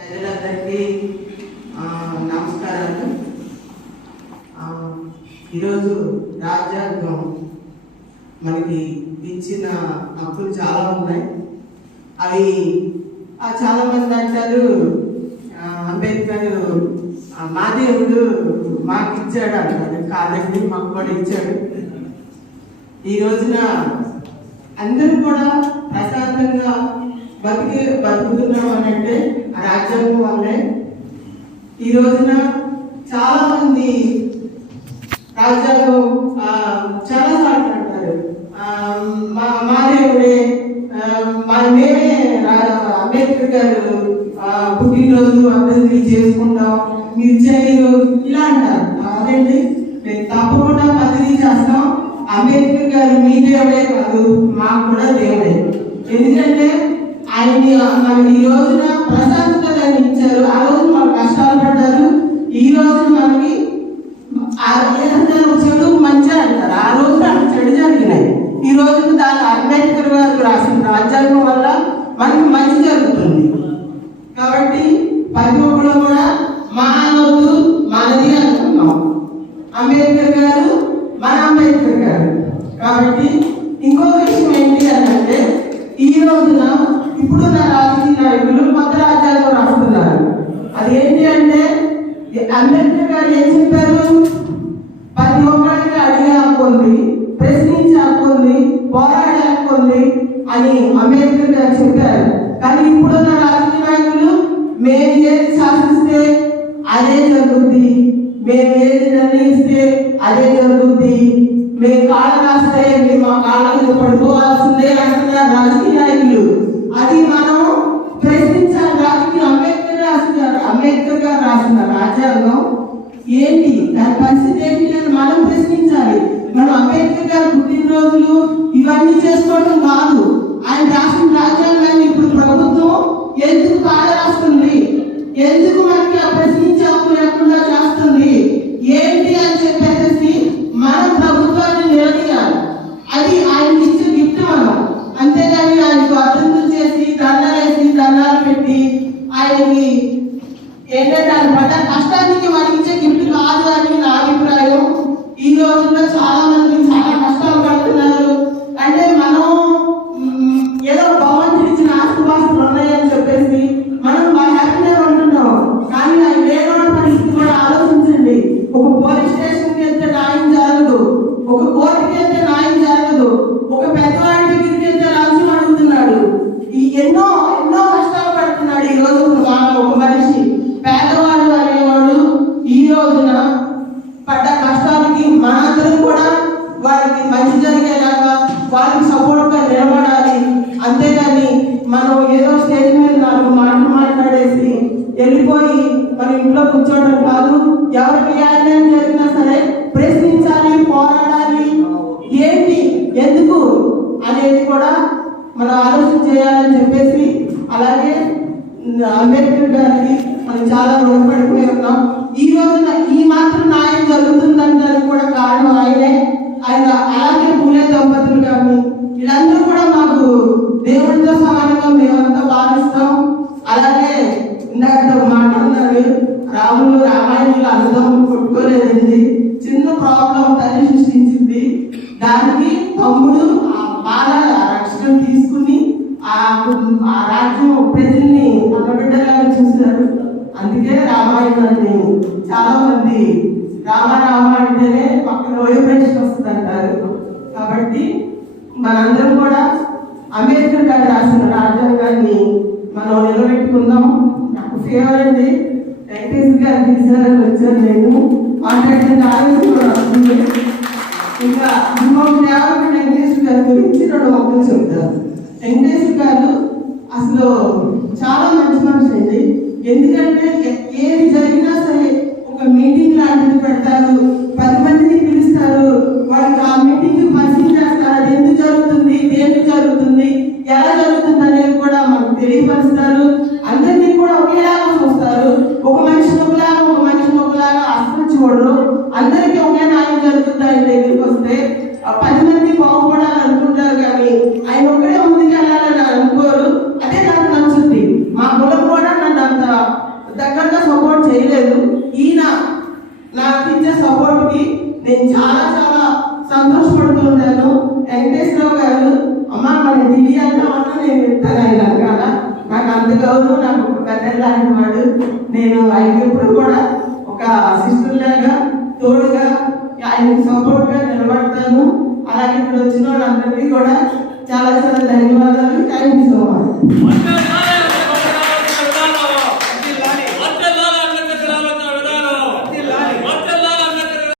ప్రజలందరికీ నమస్కారాలు. ఈరోజు రాజ్యాంగం మనకి ఇచ్చిన హక్కులు చాలా ఉన్నాయి. అవి చాలా మంది అంటారు అంబేద్కర్ మా దేవుడు మాకు ఇచ్చాడు అంటారు. కాదండి, మాకు కూడా ఇచ్చాడు. ఈ రోజున అందరూ కూడా ప్రశాంతంగా బతుకుతున్నాం అని అంటే ఆ రాజ్యాంగం వల్లే. ఈ రోజున చాలా మంది రాజ్యాంగం చాలా సార్లు అంటారు మా దేవుడే, మేమే అంబేద్కర్ గారు పుట్టినరోజు అందరికీ చేసుకుంటాం, మీరు చేయరు ఇలా అంటారు. అదేంటి, మేము తప్పకుండా బదిలీ చేస్తాం. అంబేద్కర్ గారు మీ దేవుడే కాదు, మాకు కూడా దేవుడే. ఎందుకంటే ఆయన మనకి ఈ రోజున ప్రశాంతతని ఇచ్చారు. ఆ రోజు మాకు కష్టాలు పడ్డారు. ఈ రోజు మనకి చెడు మంచి అంటారు. ఆ రోజు నాకు చెడు జరిగినాయి. ఈ రోజు దాని అంబేద్కర్ గారు రాసిన రాజ్యాంగం వల్ల మనకి మంచి జరుగుతుంది. కాబట్టి ప్రతి ఒక్కరు కూడా మానవద్దు మనది అనుకున్నాం. అంబేద్కర్ గారు మన అంబేద్కర్ గారు. కాబట్టి ఇంకో విషయం ఏంటి అంటే, ఈ రోజున ఇప్పుడున్న రాజకీయ నాయకులు కొత్త రాజ్యాంగం రాస్తున్నారు. అదేంటి అంటే, అంబేద్కర్ గారు ఏం చెప్పారు? ప్రతి ఒక్కరికి అడిగే హక్కు ఉంది, ప్రశ్నించే హక్కు ఉంది, పోరాడే హక్కు ఉంది అని అంబేద్కర్ గారు చెప్పారు. కానీ ఇప్పుడున్న రాజకీయ నాయకులు మేము ఏది శాసిస్తే అదే జరుగుద్ది, మేము ఏది నిర్ణయిస్తే అదే జరుగుద్ది, మేము కాళ్ళ రాస్తే మేము మా కాళ్ళ మీద పడుకోవాల్సిందే అంటున్నారు రాజకీయ నాయకులు. అది మనం ప్రశ్నించాలి. రాజకీయ అంబేద్కర్ గారు రాసిన రాజ్యాంగం ఏంటి, దాని పరిస్థితి ఏంటి అని మనం ప్రశ్నించాలి. మనం అంబేద్కర్ గారు పుట్టినరోజులు ఇవన్నీ చేసుకోవడం కాదు. ఆయన రాసిన రాజ్యాంగాన్ని ఇప్పుడు ప్రభుత్వం ఎందుకు కాళ్ళ రాస్తుంది, ఎందుకు మనకి ప్రశ్నించే హక్కు లేకుండా చేస్తుంది ఏంటి అని చెప్పేసి మనం ప్రభుత్వాన్ని నిలదీయాలి. అది ఆయనకి ఇచ్చే గిఫ్ట్ మనం. అంతేగాని ఆయనకు అర్థం చేసి దండాలు పెట్టి ఆయనకి ఏంటంటే ఆయన పడ్డ కష్టానికి మనకి ఇచ్చే గిఫ్ట్ కాదు అని నా అభిప్రాయం. ఈ రోజుల్లో చాలా మంది చాలా కష్టాలు పడుతున్నారు. అంటే మనం ఏదో భగవంతుడు ఇచ్చిన ఆస్తుపాస్తులు ఉన్నాయని చెప్పేసి మనం హ్యాపీగా ఉంటున్నాం. కానీ అది లేకుండా పరిస్థితి కూడా ఆలోచించండి. ఒక పోలీస్ స్టేషన్కి వెళ్తే న్యాయం జరగదు, ఒక కోర్టుకి వెళ్తే న్యాయం జరగదు, ఒక పెద్దవాడి దగ్గరికి వెళ్తే లంచం అడుగుతున్నాడు. ఈ ఎన్నో కష్టాలు పడుతున్నాడు ఈ రోజు ఒక మనిషి. పేదవాడు అనేవాడు ఈ రోజున పడ్డ కష్టాలకి మనందరం కూడా వారికి మంచి జరిగేలాగా వారికి సపోర్ట్ గా నిలబడాలి. అంతేగాని మనం ఏదో స్టేజ్ మీద నాలుగు మాటలు మాట్లాడేసి వెళ్ళిపోయి మన ఇంట్లో కూర్చోవడం కాదు. ఎవరికి న్యాయం జరిగినా సరే ప్రశ్నించాలి, పోరాడాలి. ఏంటి, ఎందుకు అనేది కూడా మనం ఆలోచన చేయాలని చెప్పేసి, అలాగే అంబేద్కర్ గారికి మనం చాలా రుణపడిపోయి ఉన్నాం. ఈ రోజున ఈ మాత్రం న్యాయం జరుగుతుందంటానికి కూడా కారణం ఆయనే. ఆయన అలాగే పూలే దంపతులు కానీ వీళ్ళందరూ కూడా మాకు దేవుడితో సమానంగా మేమంతా భావిస్తాం. అలాగే ఇందాక మాట ఉన్నారు, రాములు రామాయణంలో అర్థం కొట్టుకోలేదండి. చిన్న ప్రాబ్లం తల్లి సృష్టించింది. దానికి తమ్ముడు బాల రక్షణ తీసుకుని ఆ రాజ్యం ప్రజల్ని అన్నబిడ్డలాగా చూశారు. అందుకే రామాయణాన్ని చాలా మంది రామ అంటేనే పక్కన వైబ్రేషన్ వస్తుంది అంటారు. కాబట్టి మనందరం కూడా అంబేద్కర్ గారు రాసిన రాజ్యాంగాన్ని మనం నిలబెట్టుకుందాం. నాకు ఫేవర్ అండి, వెంకటేశ్వర గారు తీసారని వచ్చాను. నేను మాట్లాడిన ఆలోచన కూడా వస్తుంది. ఇంకా వెంకటేశ్వర గారి గురించి రెండు మొక్కలు చెప్తారు. వెంకటేశ్వర గారు అసలు చాలా మంచి మనిషి అండి. ఎందుకంటే ఏది జరిగినా సరే ఒక మీటింగ్ లాంటిది పెడతారు, 10 మందిని పిలుస్తారు, వాళ్ళకి ఆ మీటింగ్ పరిశీలన చేస్తారు. అది ఎందుకు జరుగుతుంది, దేనికి జరుగుతుంది, ఎలా జరుగుతుంది అనేది కూడా మనకు తెలియపరుస్తారు. అందరినీ కూడా ఒకేలాగా చూస్తారు. ఒక మనిషిని ఒకలాగా అస్సలు చూడరు. అందరికీ ఒకే న్యాయం జరుగుతుంది. ఆయన దగ్గరికి వస్తే 10 మంది బాగుపడాలని అనుకుంటారు, కానీ ఆయన ఒక్కడే ముందుకు వెళ్ళాలని అనుకోరు. అదే నాకు నచ్చుద్ది. మా కులం కూడా నన్ను అంత చేయలేదు. ఈయన నాకు ఇచ్చే సపోర్ట్కి నేను చాలా చాలా సంతోషపడుతూ ఉంటాను. వెంకటేశ్వరరావు గారు, అమ్మ మన ఢిల్లీ అంటామన్నా నేను చెప్తాను ఆయన కదా, నాకు అంత గౌరవం, నాకు ఒక పెద్ద లాంటి వాడు. నేను ఆయనకి ఎప్పుడు కూడా ఒక సిస్టర్ లాగా తోడుగా ఆయనకి సపోర్ట్గా నిలబడతాను. అలాగే ఇక్కడ వచ్చిన వాళ్ళందరికీ కూడా చాలా చాలా ధన్యవాదాలు. Thank you so much.